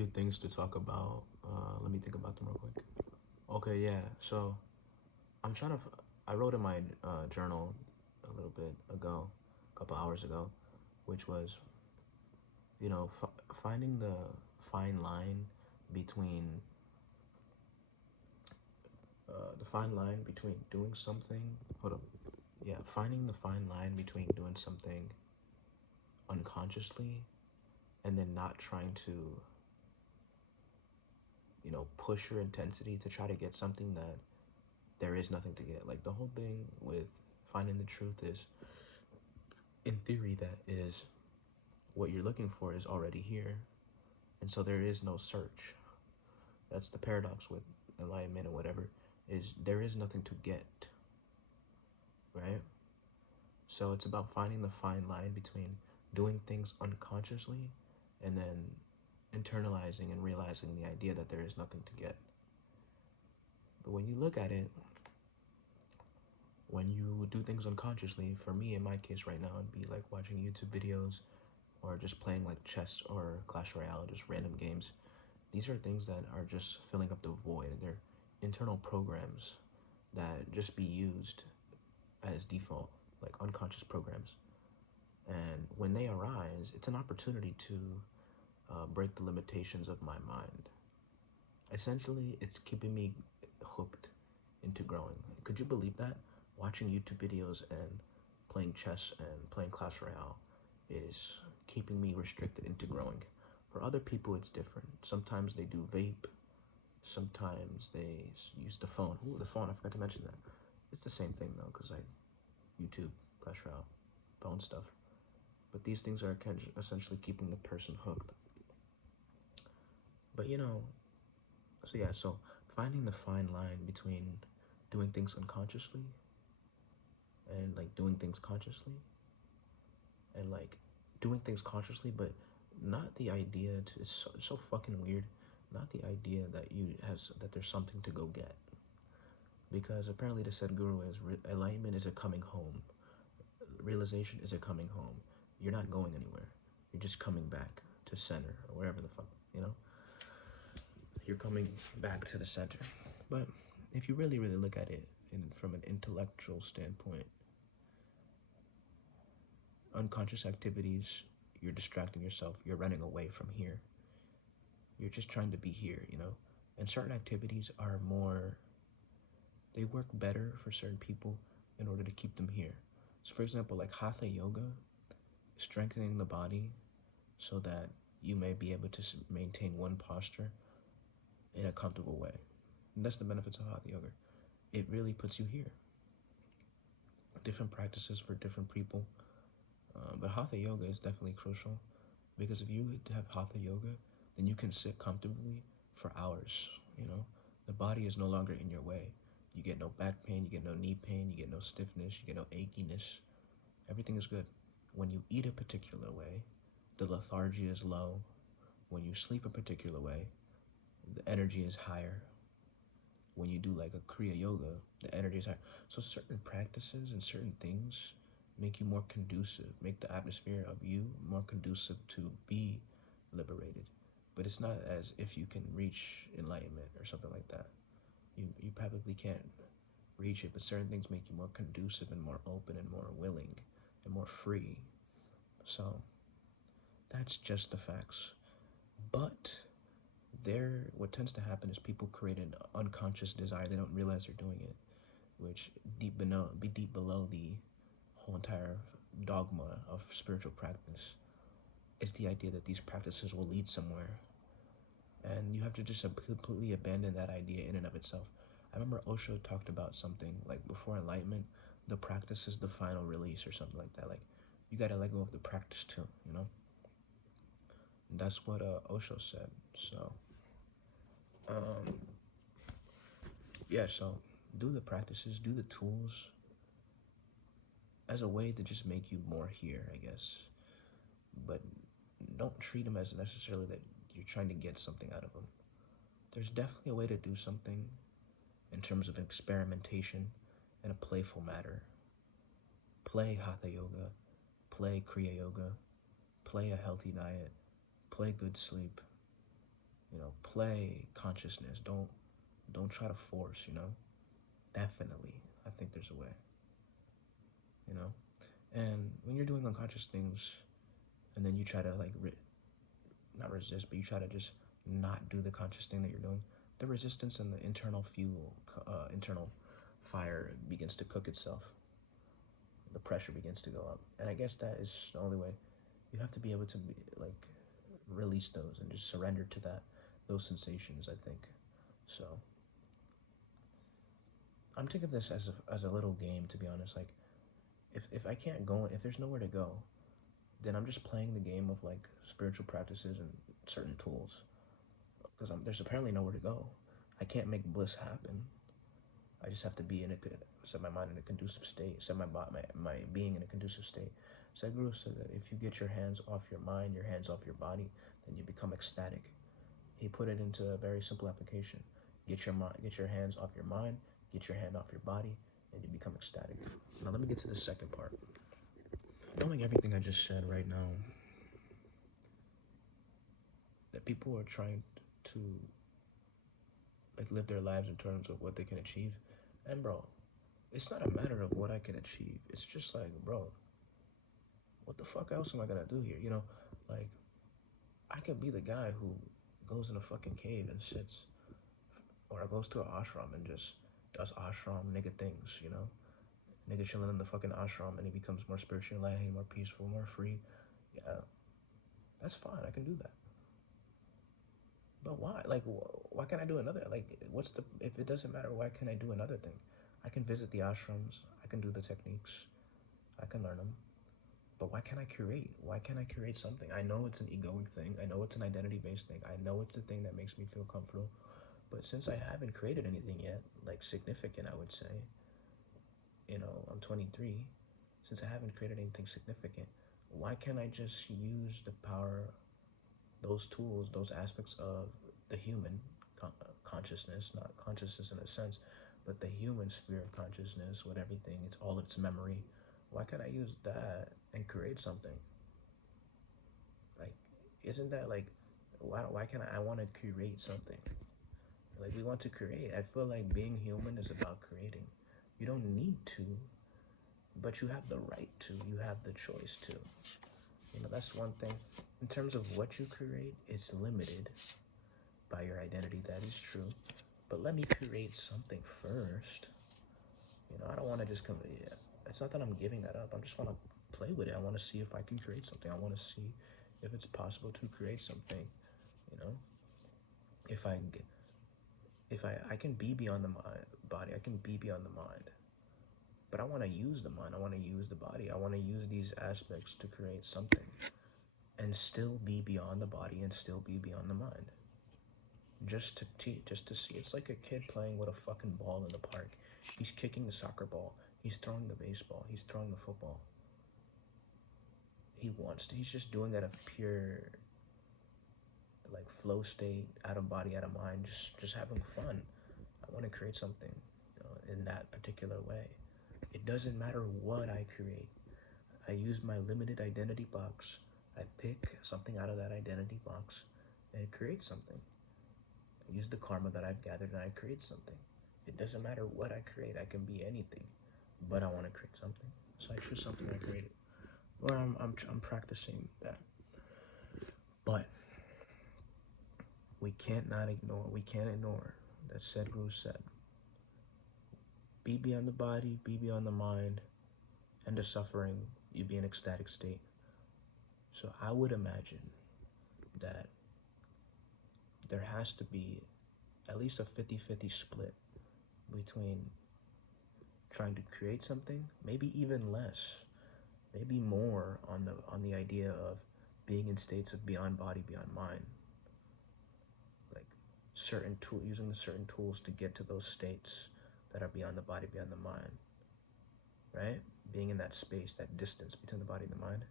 few things to talk about. Let me think about them real quick. Okay, yeah. So I'm trying to. I wrote in my journal a little bit ago, a couple hours ago, which was, finding the fine line between the fine line between doing something. Hold up. Yeah, finding the fine line between doing something unconsciously and then not trying to push your intensity to try to get something that there is nothing to get. Like the whole thing with finding the truth is, in theory, that is what you're looking for is already here, and so there is no search. That's the paradox with enlightenment or whatever, is there is nothing to get, right? So it's about finding the fine line between doing things unconsciously and then internalizing and realizing the idea that there is nothing to get. But when you look at it, when you do things unconsciously, for me, in my case right now, it'd be like watching YouTube videos or just playing like chess or Clash Royale, just random games. These are things that are just filling up the void. They're internal programs that just be used as default, like unconscious programs. And when they arise, it's an opportunity to break the limitations of my mind. Essentially, it's keeping me hooked into growing. Could you believe that? Watching YouTube videos and playing chess and playing Clash Royale is keeping me restricted into growing. For other people, it's different. Sometimes they do vape. Sometimes they use the phone. Ooh, the phone, I forgot to mention that. It's the same thing though, because I YouTube, Clash Royale, phone stuff. But these things are essentially keeping the person hooked. But so finding the fine line between doing things unconsciously and like doing things consciously and like doing things consciously, but not the idea to, it's so fucking weird, not the idea that that there's something to go get, because apparently the said guru is enlightenment is a coming home, realization is a coming home. You're not going anywhere, you're just coming back to center or wherever the fuck, you're coming back to the center. But if you really look at it from an intellectual standpoint, unconscious activities, you're distracting yourself, you're running away from here, you're just trying to be here, and certain activities are more, they work better for certain people in order to keep them here. So for example, like hatha yoga, strengthening the body so that you may be able to maintain one posture in a comfortable way. And that's the benefits of hatha yoga. It really puts you here. Different practices for different people. But hatha yoga is definitely crucial, because if you have hatha yoga, then you can sit comfortably for hours, The body is no longer in your way. You get no back pain, you get no knee pain, you get no stiffness, you get no achiness. Everything is good. When you eat a particular way, the lethargy is low. When you sleep a particular way, the energy is higher. When you do like a Kriya yoga, the energy is higher. So certain practices and certain things make you more conducive, make the atmosphere of you more conducive to be liberated. But it's not as if you can reach enlightenment or something like that. You probably can't reach it, but certain things make you more conducive and more open and more willing and more free. So that's just the facts. But what tends to happen is people create an unconscious desire. They don't realize they're doing it, which deep below the whole entire dogma of spiritual practice is the idea that these practices will lead somewhere, and you have to just completely abandon that idea in and of itself. I remember Osho talked about something like, before enlightenment, the practice is the final release or something like that. Like, you gotta let go of the practice too, And that's what Osho said. So yeah, so do the practices, do the tools as a way to just make you more here, I guess. But don't treat them as necessarily that you're trying to get something out of them. There's definitely a way to do something in terms of experimentation in a playful matter. Play hatha yoga, play kriya yoga, play a healthy diet, play good sleep, Play consciousness. Don't try to force. Definitely, I think there's a way. you know and when you're doing unconscious things, and then you try to like not resist, but you try to just not do the conscious thing that you're doing, the resistance and the internal internal fire begins to cook itself. The pressure begins to go up, and I guess that is the only way. You have to be able to release those and just surrender to those sensations, I think. So I'm taking this as a little game, to be honest. Like, if I can't go, if there's nowhere to go, then I'm just playing the game of like spiritual practices and certain tools, because there's apparently nowhere to go. I can't make bliss happen. I just have to be set my mind in a conducive state, set my being in a conducive state. Sadhguru said that if you get your hands off your mind, your hands off your body, then you become ecstatic. He put it into a very simple application. Get your hands off your mind, get your hand off your body, and you become ecstatic. Now let me get to the second part. Knowing everything I just said right now, that people are trying to like live their lives in terms of what they can achieve, and bro, it's not a matter of what I can achieve. It's just like, bro, what the fuck else am I gonna do here? Like, I could be the guy who goes in a fucking cave and sits, or goes to an ashram and just does ashram nigga things, nigga chilling in the fucking ashram, and he becomes more spiritual, enlightened, more peaceful, more free. Yeah, that's fine. I can do that. But why? Like, why can't I do another? Like, if it doesn't matter, why can't I do another thing? I can visit the ashrams. I can do the techniques. I can learn them. But why can't I curate? Why can't I curate something? I know it's an egoic thing. I know it's an identity-based thing. I know it's the thing that makes me feel comfortable. But since I haven't created anything yet, like significant, I would say, I'm 23. Since I haven't created anything significant, why can't I just use the power, those tools, those aspects of the human consciousness, not consciousness in a sense, but the human sphere of consciousness with everything, it's all its memory. Why can't I use that and create something? Like, isn't that like, why can't I want to create something? Like, we want to create. I feel like being human is about creating. You don't need to, but you have the right to. You have the choice to. That's one thing. In terms of what you create, it's limited by your identity. That is true. But let me create something first. I don't want to just come. Yeah, it's not that I'm giving that up. I just want to play with it. I want to see if I can create something. I want to see if it's possible to create something. If I can be beyond the body, I can be beyond the mind. But I want to use the mind. I want to use the body. I want to use these aspects to create something, and still be beyond the body and still be beyond the mind. Just to teach, just to see. It's like a kid playing with a fucking ball in the park. He's kicking the soccer ball. He's throwing the baseball. He's throwing the football. He wants to. He's just doing that of pure, like, flow state, out of body, out of mind, just having fun. I want to create something, in that particular way. It doesn't matter what I create. I use my limited identity box. I pick something out of that identity box and create something. I use the karma that I've gathered and I create something. It doesn't matter what I create. I can be anything, but I want to create something. So I choose something I created. Or I'm practicing that. But we can't ignore that Sadhguru said, be beyond the body, be beyond the mind, and the suffering, you be in ecstatic state. So I would imagine that there has to be at least a 50-50 split between trying to create something, maybe even less, maybe more on the idea of being in states of beyond body, beyond mind. Like using the certain tools to get to those states that are beyond the body, beyond the mind, right? Being in that space, that distance between the body and the mind,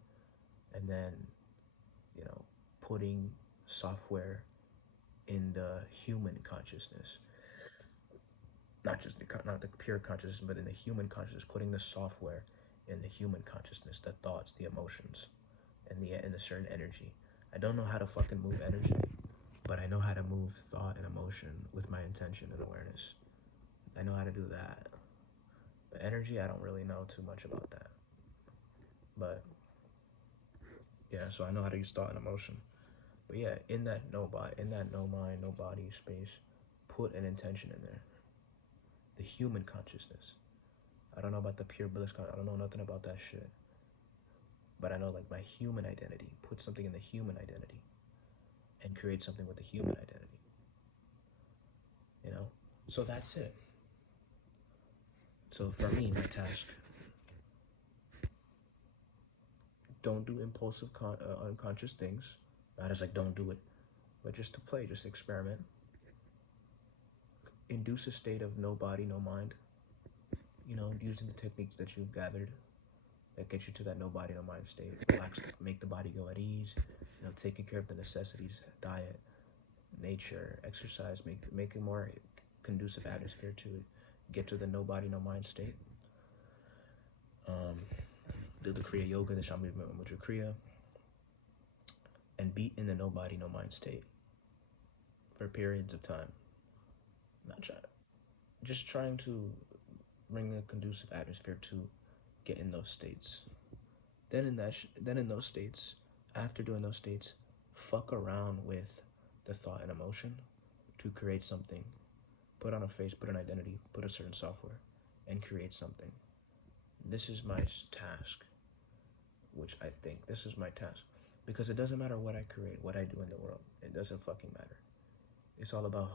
and then, putting software in the human consciousness, not the pure consciousness, but in the human consciousness, putting the software in the human consciousness, the thoughts, the emotions, and the certain energy. I don't know how to fucking move energy, but I know how to move move thought and emotion with my intention and awareness. I know how to do that. But energy, I don't really know too much about that. But yeah, so I know how to use thought and emotion. But yeah, in that no mind, no body space, put an intention in there. The human consciousness. I don't know about the pure bliss I don't know nothing about that shit. But I know like my human identity. Put something in the human identity. And create something with the human identity. You know? So that's it. So for me, my task, don't do impulsive, unconscious things. Not as like don't do it, but just to play, just experiment. Induce a state of no body, no mind. You know, using the techniques that you've gathered that get you to that no body, no mind state. Relax, make the body go at ease. You know, taking care of the necessities, diet, nature, exercise, make a more conducive atmosphere to get to the no body, no mind state. Do the Kriya Yoga, the Shambhala Mudra Kriya, and be in the no body, no mind state for periods of time. Not trying, just trying to bring a conducive atmosphere to get in those states. Then in those states, after doing those states, fuck around with the thought and emotion to create something. Put on a face, put an identity, put a certain software, and create something. This is my task, which I think this is my task. Because it doesn't matter what I create, what I do in the world. It doesn't fucking matter. It's all about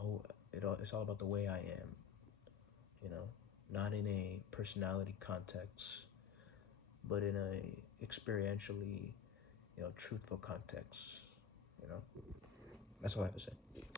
it's all about the way I am. You know, not in a personality context, but in a experientially, truthful context. You know, that's all I have to say.